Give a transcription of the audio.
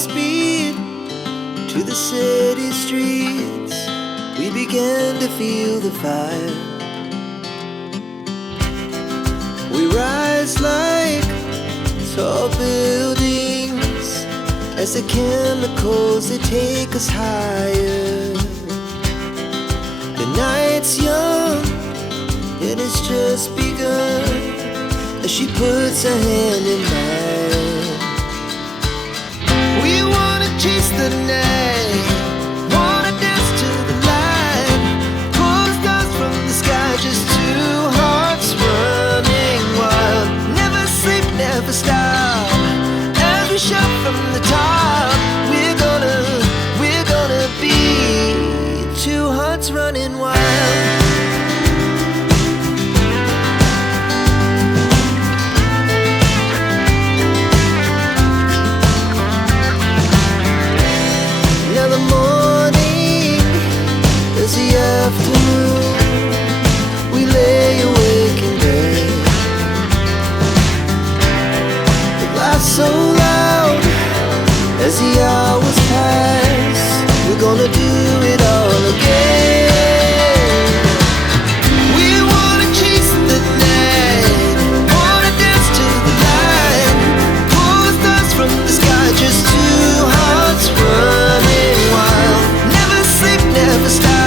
speed to the city streets. We began to feel the fire. We rise like tall buildings as the chemicals, they take us higher. The night's young and it's just begun as she puts her hand in mine. We wanna chase the night, wanna dance to the light, pull stars from the sky, just two hearts running wild. Never sleep, never stop, as we shout from the top. We're gonna be two hearts running wild. Now the morning is the afternoon. We lay awake in bed. The laughs so loud as the hours pass. We're gonna do it all again. We wanna chase the night, wanna dance to the light, pull stars from the sky, just two hearts running wild. Never sleep, never stop.